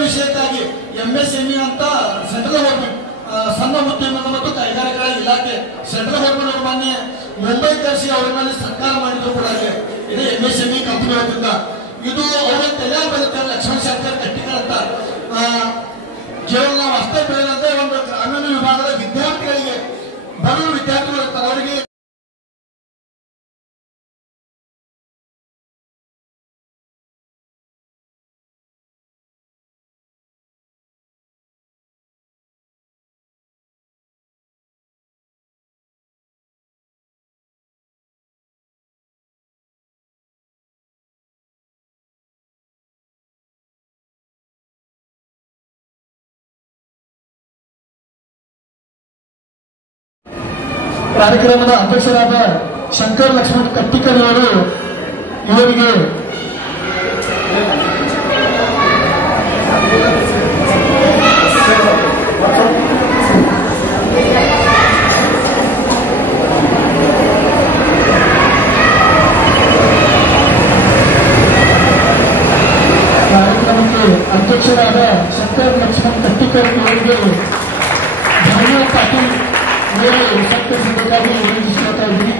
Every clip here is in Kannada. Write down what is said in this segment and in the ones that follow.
ವಿಷಯಕ್ಕಾಗಿ MSME ಅಂತ ಸೆಂಟ್ರಲ್ ಗೌರ್ಮೆಂಟ್ ಸಣ್ಣ ಉದ್ಯಮದ ಮತ್ತು ಕೈಗಾರಿಕೆಗಳ ಇಲಾಖೆ ಸೆಂಟ್ರಲ್ ಗೌರ್ಮೆಂಟ್ ಮಾನ್ಯ ಮುಂಬೈ ಕರೆಸಿ ಅವರ ಮೇಲೆ ಸರ್ಕಾರ ಮಾಡಿದ್ರು ಕೂಡ ಇದು MSME ಕಂಪನಿ ಅವರಿಂದ ಇದು ಅವರ ತಯಾರು ಬರುತ್ತೆ ಲಕ್ಷ್ಮಣ ಶಂಕರ್ ಕಟ್ಟಿಕರ್ ಅಂತ ಕೇವಲ ನಾವು ಅಷ್ಟೇ ಬೆಳೆದಂತೆ ಒಂದು ಗ್ರಾಮೀಣ ವಿಭಾಗದ ವಿದ್ಯಾರ್ಥಿಗಳಿಗೆ ಬರುವ ವಿದ್ಯಾರ್ಥಿಗಳು ಇರ್ತಾರೆ ಅವರಿಗೆ ಕಾರ್ಯಕ್ರಮದ ಅಧ್ಯಕ್ಷರಾದ ಶಂಕರ್ ಲಕ್ಷ್ಮಣ್ ಕಟ್ಟಿಕರ್ ಅವರು ಇವರಿಗೆ ಕಾರ್ಯಕ್ರಮಕ್ಕೆ ಅಧ್ಯಕ್ಷರಾದ ಶಂಕರ್ ಲಕ್ಷ್ಮಣ್ ಕಟ್ಟಿಕರ್ ಇವರಿಗೆ ಧನ್ಯವಾದ ಪಾಟೀಲ್ ಸತ್ಕರಿಸಬೇಕಾಗಿ ವಿನಂತಿಸುತ್ತಾ ಇದ್ದೀನಿ.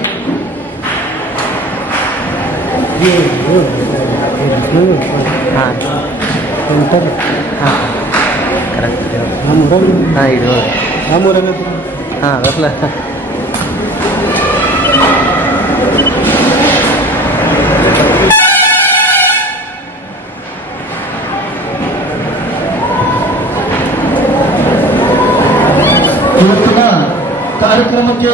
ಇವತ್ತಿನ ಕಾರ್ಯಕ್ರಮಕ್ಕೆ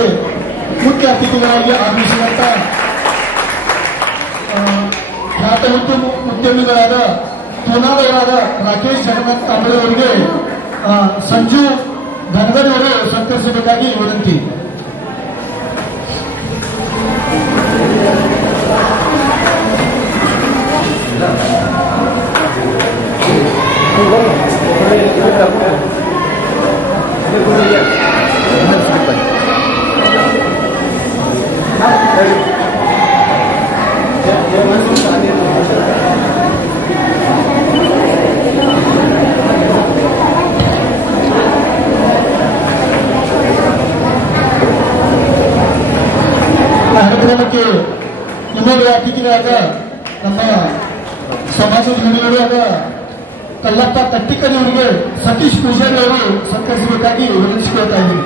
ಮುಖ್ಯ ಅತಿಥಿಗಳಾಗಿ ಆಗಮಿಸಿದಂತ ಖ್ಯಾತ ಉದ್ಯಮಿಗಳಾದ ಪೂನಾದವರಾದ ರಾಕೇಶ್ ಜಗನ್ನಾಥ್ ಕಾಂಬಳೆ ಅವರಿಗೆ ಸಂಜು ಧನಗರಿ ಅವರು ಸತ್ಕರಿಸಬೇಕಾಗಿ ವಿನಂತಿ. ಕಾರ್ಯಕ್ರಮಕ್ಕೆ ಇನ್ನೊಬ್ಬ ಅತಿಥಿಗಳಾದ ನಮ್ಮ ಸಮಾಜದ ಹಿರಿಯರಾದ ಕಲ್ಲಪ್ಪ ಕಟ್ಟಿಕರ್ ಅವರಿಗೆ ಸತೀಶ್ ಪೂಜಾರಿ ಅವರು ಸತ್ಕರಿಸಬೇಕಾಗಿ ವಿನಂತಿಸಿಕೊಳ್ತಾ ಇದ್ದೀನಿ.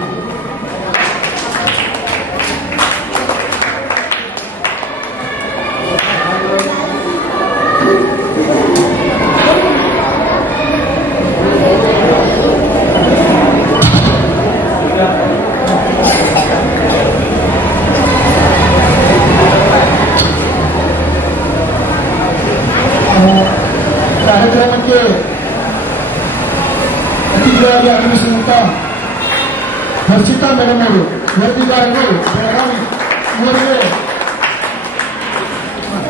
ಕಾರ್ಯಕ್ರಮಕ್ಕೆ ಅತಿಥಿಗಳಾಗಿ ಆಗಮಿಸಿದಂತ ಹರ್ಷಿತಾ ಮೇಡಮ್ ಅವರು ವರದಿಗಾರರು ಬೆಳಗಾವಿ ಇವರಿಗೆ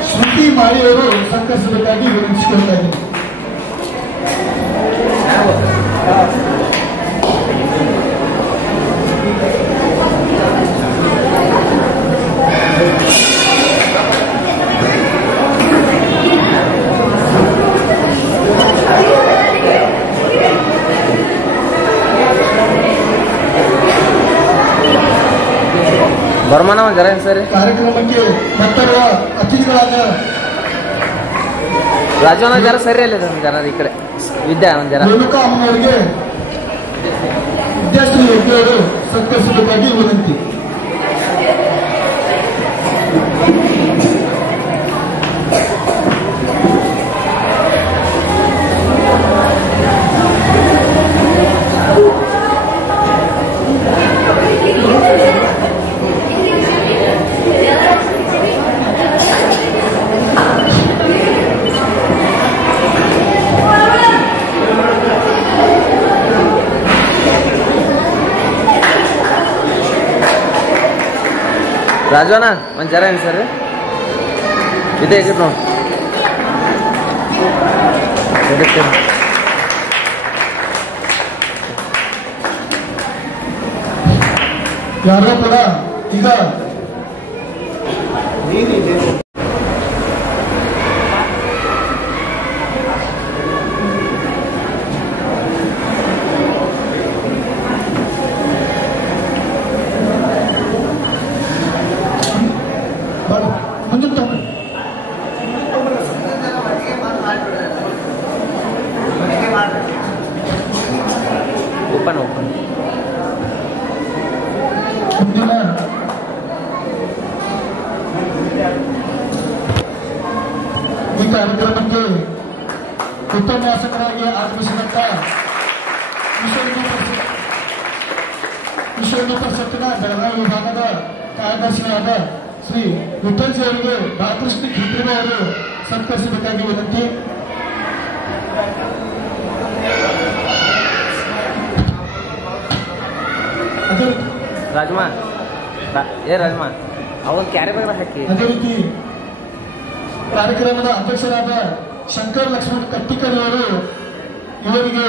ಶ್ರುತಿ ಮಾಳಿಯವರು ಸತ್ಕರಿಸಬೇಕಾಗಿ ವಿನಂತಿಸಿಕೊಳ್ತಾ ಇದ್ದೀನಿ. ಬರ್ಮಾನ ಒಂದು ಜರ ಸರಿ ಕಾರ್ಯಕ್ರಮಕ್ಕೆ ಬರ್ತರುವ ಅತಿಥಿಗಳಾದ ರಾಜವನ ಜರ ಸರಿ ಅಲ್ಲ ಒಂದು ಜನ ಈ ಕಡೆ ವಿದ್ಯಾ ಒಂದು ಜರ ರೇಣುಕಾ ಅಮ್ಮನವರಿಗೆ ವಿದ್ಯಾಶ್ರೀ ಯೋಗಿಯವರು ಸತ್ಕರಿಸಬೇಕಾಗಿ ವಿನಂತಿ. ರಾಜವನ ಒಂದು ಜರ ಏನು ಸರ್ ಇದೆ ನೋಡಿ ಯಾರೋ ಕೂಡ ಈಗ ಇಂದಿನ ಈ ಕಾರ್ಯಕ್ರಮಕ್ಕೆ ಉಪನ್ಯಾಸಕರಾಗಿ ಆಗಮಿಸಿದಂತ ವಿಶ್ವ ಹಿಂದೂ ಪರಿಷತ್ತಿನ ಬೆಳಗಾವಿ ವಿಭಾಗದ ಕಾರ್ಯದರ್ಶಿಯಾದ ಶ್ರೀ ವಿಠಲ್ಜಿ ಅವರಿಗೆ ಬಾಲಕೃಷ್ಣ ಖಿತ್ರಿಗ ಅವರು ಸತ್ಕರಿಸಬೇಕಾಗಿ ವಿನಂತಿ. ರಾಜಮಾ ರಾಜಮಾ ಅವನ್ ಕ್ಯಾರೆ ಬೇಡ ಹಾಕಿ. ಅದೇ ರೀತಿ ಕಾರ್ಯಕ್ರಮದ ಅಧ್ಯಕ್ಷರಾದ ಶಂಕರ್ ಲಕ್ಷ್ಮಣ್ ಕಟ್ಟಿಕಲ್ ಅವರು ಇವರಿಗೆ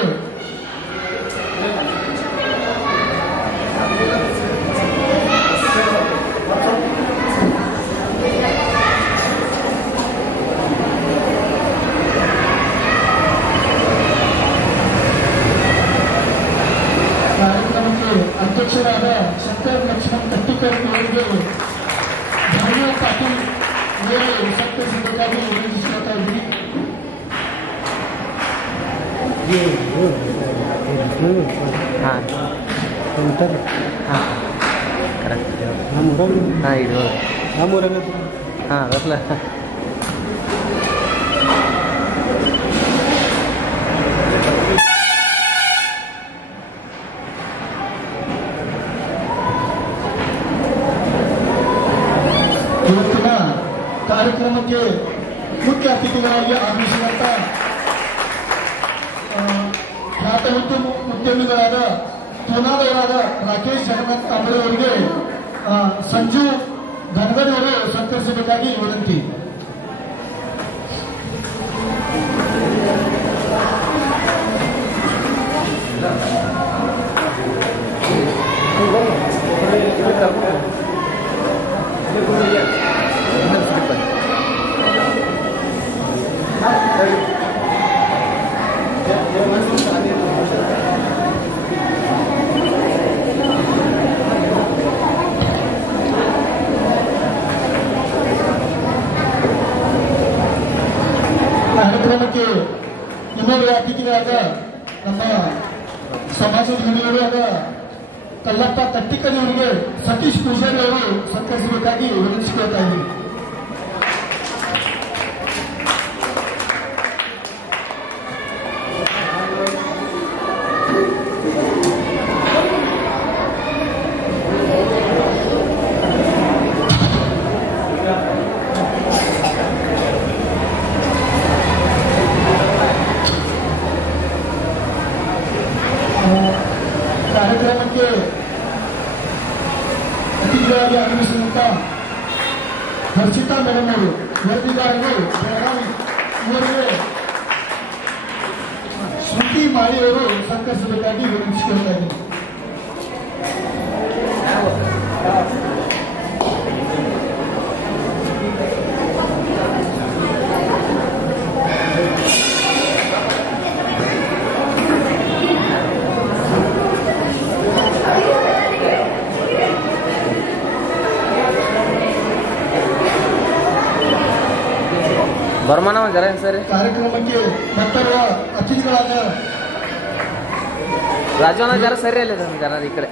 ಕಾರ್ಯಕ್ರಮಕ್ಕೆ ಅಧ್ಯಕ್ಷರಾದ ಶಂಕರ್ ಲಕ್ಷ್ಮಣ್ ಕಟ್ಟಿಕಲ್ ಅವರಿಗೆ ಧನ್ಯವಾದ ಪಾಟೀಲ್ ಅವರು ಸತ್ಕರಿಸಬೇಕಾಗಿ ವಿನಂತಿಸುತ್ತಾ ಇದ್ದೀನಿ. ಹಾಂ ಕರೆಕ್ಟ್ ಹಾಂ ಇದು ಹಾಂ ಅದಲ್ಲ ಇವತ್ತಿನ ಕಾರ್ಯಕ್ರಮಕ್ಕೆ ಮುಖ್ಯ ಅತಿಥಿಗಳಾಗಿ ಆಗಮಿಸಿದಂತ ಖ್ಯಾತ ಉದ್ಯಮಿಗಳಾದ ಪೂನಾದವರಾದ ರಾಕೇಶ್ ಜಗನ್ನಾಥ್ ಕಾಂಬಳೆ ಅವರಿಗೆ ಸಂಜು ಧನಗರಿ ಅವರು ಸತ್ಕರಿಸಬೇಕಾಗಿ ವಿನಂತಿ. ಕಾರ್ಯಕ್ರಮಕ್ಕೆ ಇನ್ನೊಬ್ಬ ಅತಿಥಿಗಳಾದ ನಮ್ಮ ಸಮಾಜದ ಹಿರಿಯರಾದ ಕಲ್ಲಪ್ಪ ತಟ್ಟಿಕಲ್ ಅವರಿಗೆ ಸತೀಶ್ ಪೂಜಾರಿ ಅವರು ಸತ್ಕರಿಸಬೇಕಾಗಿ ವಿನಂತಿಸಿಕೊಳ್ತಾ ಇದ್ದೀನಿ. ಕಾರ್ಯಕ್ರಮಕ್ಕೆ ಅತಿಥಿಗಳಾಗಿ ಆಗಮಿಸಿದಂತ ಹರ್ಷಿತಾ ಮೇಡಮ್ ಅವರು ವರದಿಗಾರರು ಬೆಳಗಾವಿ ಇವರಿಗೆ ಶ್ರುತಿ ಮಾಳಿ ಅವರು ಸತ್ಕರಿಸಬೇಕಾಗಿ ವಿನಂತಿಸಿಕೊಳ್ತಾ ಇದ್ದೀನಿ. ಬರ್ಮಾನ ಜರ ಸರಿ ಕಾರ್ಯಕ್ರಮಕ್ಕೆ ಮತ್ತರುವ ಅತಿಥಿಗಳಾದ ರಾಜವನ ಜರ ಸರಿ ಅಲ್ಲ ಜರ ಈ ಕಡೆ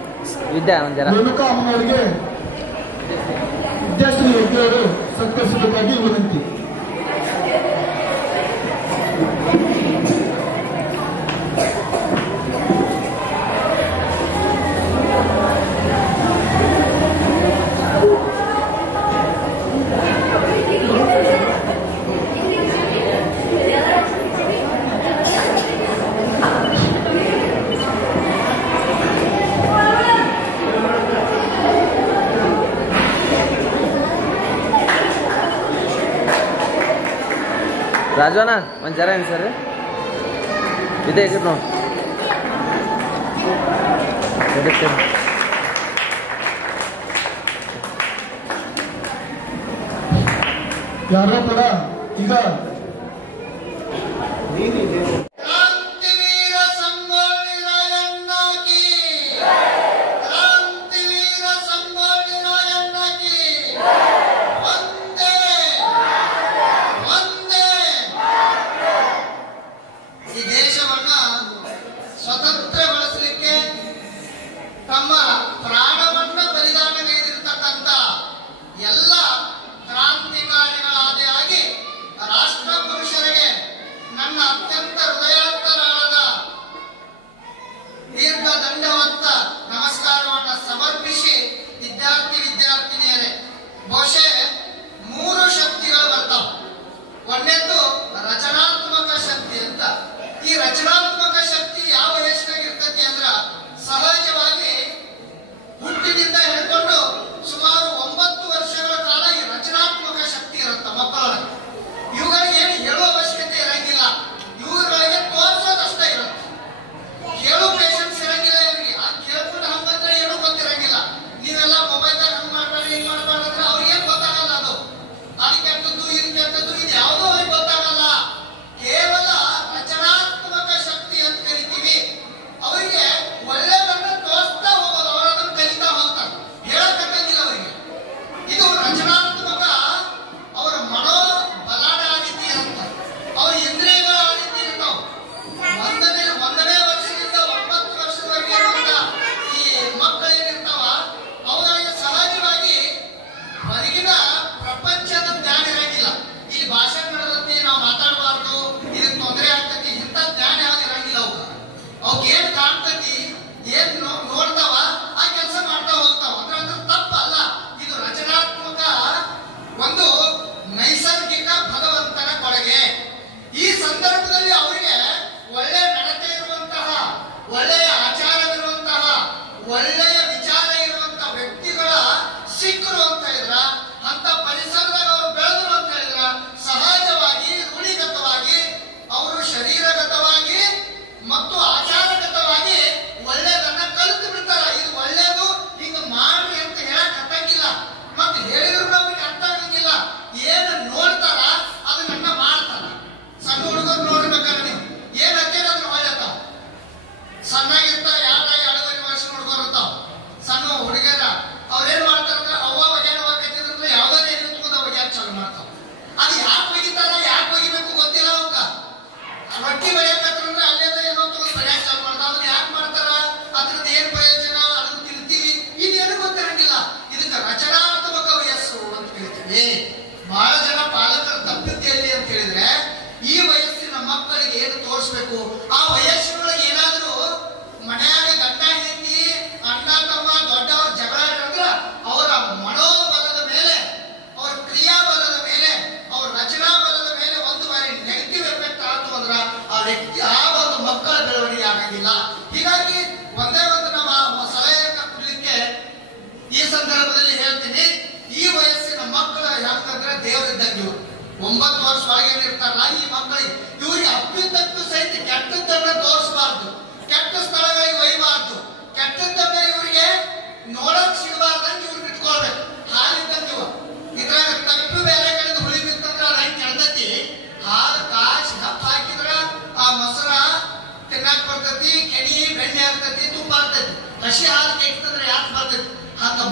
ವಿದ್ಯಾ ಒಂದ್ ಜರ ರೇಣುಕಾ ಅಮ್ಮನವರಿಗೆ ವಿದ್ಯಾಶ್ರೀ ಯೋಗಿ ಅವರು ಸತ್ಕರಿಸಬೇಕಾಗಿ ವಿನಂತಿ. ರಾಜವನ ಒಂದ್ ಜರ ಏನ್ ಸರ್ ಇದೆ ನೋಡಿ ಯಾರೋ ಕೂಡ ಈಗ ಸ್ವತಂತ್ರಗೊಳಿಸಲಿಕ್ಕೆ ತಮ್ಮ ಪ್ರಾಣವನ್ನು ಬಲಿದಾನ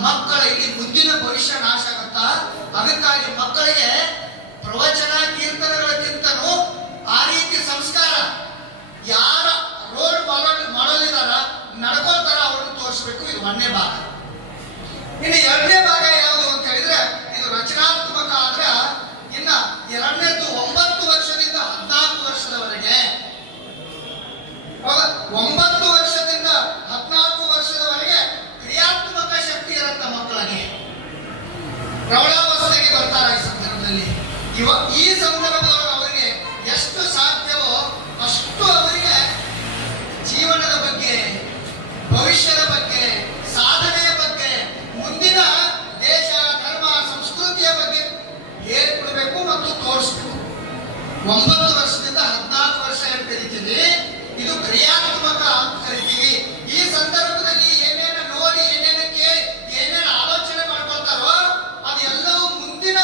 ಮಕ್ಕಳ ಇಡೀ ಮುಂದಿನ ಭವಿಷ್ಯ ನಾಶ ಆಗತ್ತಾ. ಅದಕ್ಕಾಗಿ ಮಕ್ಕಳಿಗೆ ಪ್ರವಚನ ಕೀರ್ತನೆಗಳಕ್ಕಿಂತನೂ ಆ ರೀತಿ ಸಂಸ್ಕಾರ ಯಾರ ರೋಡ್ ಮಾಡಲಿದಾರ ನಡ್ಕೊಳ್ತಾರ ಅವ್ರನ್ನ ತೋರಿಸ್ಬೇಕು. ಇದು ಒಂದನೇ ಭಾಗ. ಇನ್ನು ಎರಡನೇ ಭಾಗ ಯಾವುದು ಅಂತ ಹೇಳಿದ್ರೆ ಇದು ರಚನಾತ್ಮಕ ಆದ್ರ ಇನ್ನ ಎರಡನೇದು 9 ವರ್ಷದಿಂದ 14 ವರ್ಷದವರೆಗೆ. 9 ವರ್ಷದಿಂದ 14 ವರ್ಷದವರೆಗೆ ಕ್ರಿಯಾತ್ಮಕ ಶಕ್ತಿ ಇರತ್ತ ಮಕ್ಕಳಿಗೆ. ಪ್ರೌಢಾವಸ್ಥೆಗೆ ಬರ್ತಾರ ಈ ಸಂದರ್ಭದಲ್ಲಿ. ಈ ಸಂದರ್ಭದೊಳಗೆ ಅವರಿಗೆ ಎಷ್ಟು ಸಾಧ್ಯವೋ ಅಷ್ಟು ಅವರಿಗೆ ಜೀವನದ ಬಗ್ಗೆ, ಭವಿಷ್ಯದ ಬಗ್ಗೆ, ಸಾಧನೆಯ ಬಗ್ಗೆ, ಮುಂದಿನ ದೇಶ, ಧರ್ಮ, ಸಂಸ್ಕೃತಿಯ ಬಗ್ಗೆ ಹೇಳಿಕೊಡಬೇಕು ಮತ್ತು ತೋರಿಸಬೇಕು. 9 ವರ್ಷದಿಂದ 14 ವರ್ಷ ಅಂತ ಕರಿತೀವಿ. ಇದು ಕ್ರಿಯಾತ್ಮಕ ಅಂತ ಕರಿತೀವಿ. ಈ ಸಂದರ್ಭದಲ್ಲಿ ಏನೇನು ನೋಡಿ, ಏನೇನು ಕೇಳಿ, ಏನೇನು ಆಲೋಚನೆ ಮಾಡ್ಕೊಳ್ತಾರೋ ಅದೆಲ್ಲವೂ ಮುಂದಿನ